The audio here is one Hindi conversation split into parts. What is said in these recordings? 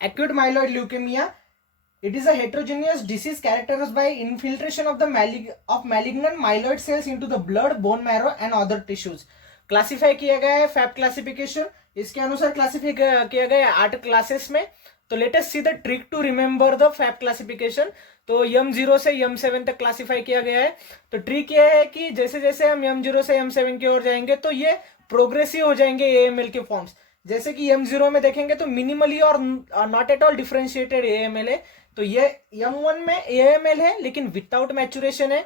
Acute myeloid leukemia, it is a heterogeneous disease characterized by infiltration of the malignant myeloid cells into the blood, bone marrow and other tissues. Classify किया गया है फैप क्लासिफिकेशन, इसके अनुसार क्लासिफाई किया गया है 8 क्लासेस में. तो latest see the trick to remember the FAB classification. तो M0 से M7 तक क्लासिफाई किया गया है. तो ट्रिक ये है कि जैसे जैसे हम M0 से M7 की ओर जाएंगे तो ये प्रोग्रेसिव हो जाएंगे AML के फॉर्म्स. जैसे कि M0 में देखेंगे तो मिनिमली और not at all differentiated AML है. तो ये M1 में AML है लेकिन विदाउट मैचुरेशन है.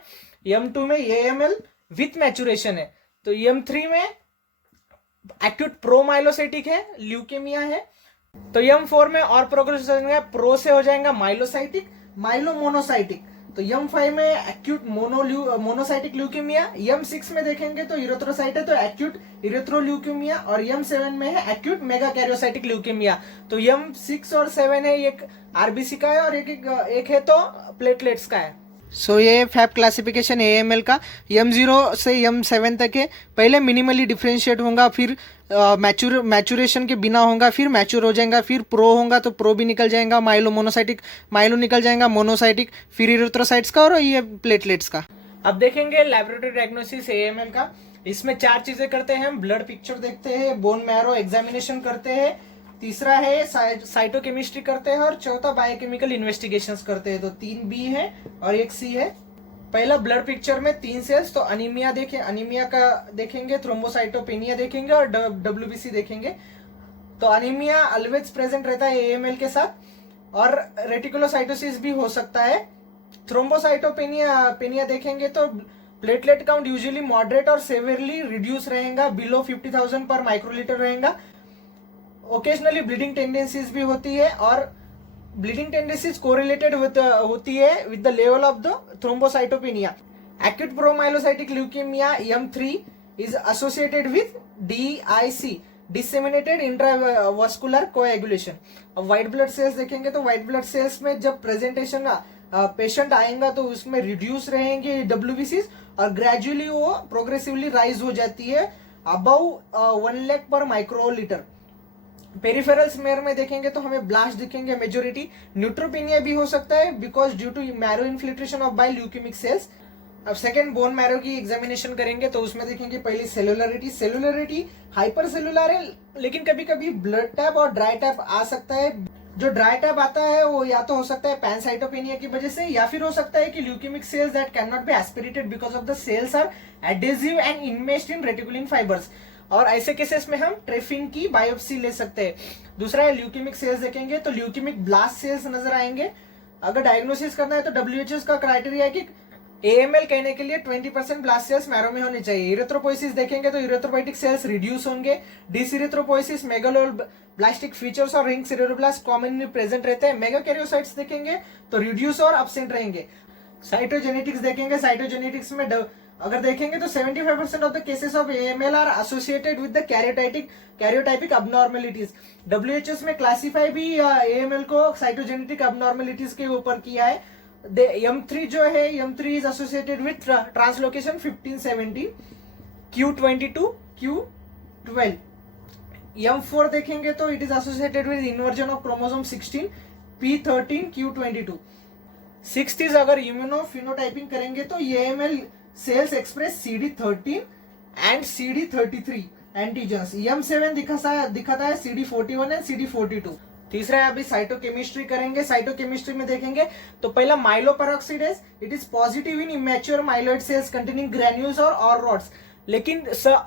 M2 में AML विथ मैचुरेशन है. तो M3 में एक्यूट प्रोमाइलोसाइटिक है, ल्यूकेमिया है. तो M4 में और प्रोग्रेस हो जाएगा, प्रो से हो जाएगा माइलोसाइटिक, माइलोमोनोसाइटिक. तो M5 में एक्यूट मोनोसाइटिक ल्यूकेमिया. M6 में देखेंगे तो इरेथ्रोसाइट है, तो एक्यूट इरेथ्रोल्यूकेमिया. और M7 में है एक्यूट मेगाकैरियोसाइटिक ल्यूकेमिया. तो M6 और 7 है, एक आरबीसी का है और एक है तो प्लेटलेट्स का है. सो ये फैप क्लासिफिकेशन AML का M0 से M7 तक है. पहले मिनिमली डिफ्रेंशिएट होगा, फिर मैचुरेशन के बिना होगा, फिर मैच्योर हो जाएगा, फिर प्रो होगा तो प्रो भी निकल जाएगा, माइलोमोनोसाइटिक माइलो निकल जाएगा, मोनोसाइटिक, फिर इरेथ्रोसाइट्स का और ये प्लेटलेट्स का. अब देखेंगे लैबोरेटरी डायग्नोसिस AML का. इसमें 4 चीजें करते हैं हम. ब्लड पिक्चर देखते हैं, बोन मैरो एग्जामिनेशन करते हैं, तीसरा है साइटोकेमिस्ट्री करते हैं और चौथा बायोकेमिकल इन्वेस्टिगेशंस करते हैं. तो 3 B है और 1 C है. पहला ब्लड पिक्चर में 3 सेल्स. तो अनीमिया देखें, अनीमिया का देखेंगे, थ्रोम्बोसाइटोपेनिया देखेंगे और WBC देखेंगे. तो अनीमिया ऑलवेज प्रेजेंट रहता है AML के साथ और रेटिकुलोसाइटोसिस भी हो सकता है. थ्रोम्बोसाइटोपेनिया देखेंगे तो प्लेटलेट काउंट यूजुअली मॉडरेट और सेवियरली रिड्यूस रहेगा, बिलो 50,000 पर माइक्रोलीटर रहेगा. ओकेजनली ब्लीडिंग टेंडेंसीज भी होती है और ब्लीडिंग टेंडेंसीज कोरिलेटेड होती है with the level of the thrombocytopenia. Acute promyelocytic leukaemia M3 is associated with DIC, disseminated intravascular coagulation. अब व्हाइट ब्लड सेल्स देखेंगे तो व्हाइट ब्लड सेल्स में जब प्रेजेंटेशन पेशेंट आएगा तो उसमें रिड्यूस रहेंगे WBCs और ग्रेजुअली वो प्रोग्रेसिवली राइज हो जाती है अबव 1 लाख पर माइक्रोलीटर. पेरिफेरल स्मेयर में देखेंगे तो हमें ब्लास्ट दिखेंगे मेजोरिटी. न्यूट्रोपेनिया भी हो सकता है because due to marrow infiltration of by leukaemic cells. अब सेकंड बोन मैरो की एग्जामिनेशन करेंगे तो उसमें देखेंगे पहली सेलुलरिटी हाइपर सेलुलर है लेकिन कभी कभी ब्लड टैप और ड्राई टैप आ सकता है. जो ड्राई टैप आता है वो या तो हो सकता है पैनसाइटोपेनिया की वजह से या फिर हो सकता है कि leukemic cells that can not be aspirated because of the cells are adhesive and enmeshed in reticulin fibres. और ऐसे केसेस में हम ट्रेफिंग की बायोप्सी ले सकते हैं. दूसरा है ल्यूकेमिक सेल्स देखेंगे तो ल्यूकेमिक ब्लास्ट सेल्स नजर आएंगे. अगर डायग्नोसिस करना है तो WHO का क्राइटेरिया है कि AML कहने के लिए 20% ब्लास्ट सेल्स मैरो में होने चाहिए. इरेथ्रोपोइसिस देखेंगे तो इरेथ्रोपोइटिक सेल्स रिड्यूस होंगे. डिसइरेथ्रोपोइसिस, मेगालोब्लास्टिक फीचर्स और रिंग सिरेरोब्लास्ट कॉमनली प्रेजेंट रहते हैं. मेगाकैरियोसाइट्स देखेंगे तो रिड्यूस और एब्सेंट रहेंगे. साइटोजेनेटिक्स देखेंगे, साइटोजेनेटिक्स में अगर देखेंगे तो 75% of the cases of AML are associated with the karyotypic abnormalities. WHO में क्लासिफाई भी AML को साइटोजेनेटिक अबनॉर्मेलिटीज के ऊपर किया है. M3 जो है M3 is associated with translocation 1517, Q22, Q12. M4 देखेंगे तो it is associated with inversion of chromosome 16, P13, Q22. 6th is अगर इम्यूनोफिनोटाइपिंग करेंगे तो AML cells express CD13 and CD33 antigens. M7 दिखाता है CD41 एंड CD42. तीसरा है अभी साइटोकेमिस्ट्री करेंगे. साइटोकेमिस्ट्री में देखेंगे तो पहला myeloperoxidase, it is positive in immature myeloid cells containing granules और रॉड्स. लेकिन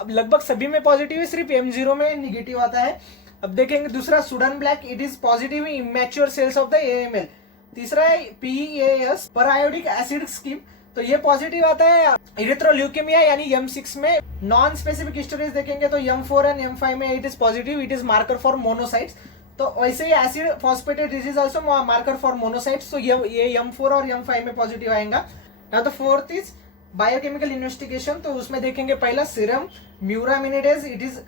लगभग सभी में पॉजिटिव है, सिर्फ M0 में निगेटिव आता है. अब देखेंगे दूसरा Sudan black, it is positive in immature cells of the AML. तीसरा है PEAS, परायोडिक एसिड स्कीम, तो ये पॉजिटिव आता है इरेथ्रोल्यूकेमिया यानी M6 में. नॉन स्पेसिफिक हिस्टोरीज देखेंगे तो M4 एंड M5 में it is positive, it is marker for monocytes. तो वैसे ही acid phosphatase disease also marker for monocytes. तो ये M4 और M5 में पॉजिटिव आएगा. Now the fourth is biochemical investigation. तो उसमें देखेंगे पहला serum muramidase, it is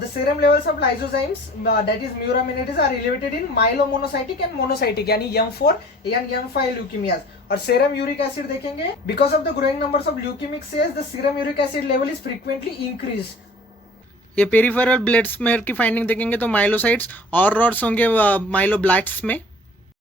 the serum levels of lysozymes that is muraminidase are elevated in myelomonocytic and monocytic यानी M4 and M5 leukemias. और serum uric acid देखेंगे because of the growing numbers of leukemic cells the serum uric acid level is frequently increased. ये पेरिफेरल ब्लड स्मेयर की फाइंडिंग देखेंगे तो माइलोसाइट्स और रॉड्स होंगे माइलोब्लास्ट्स में,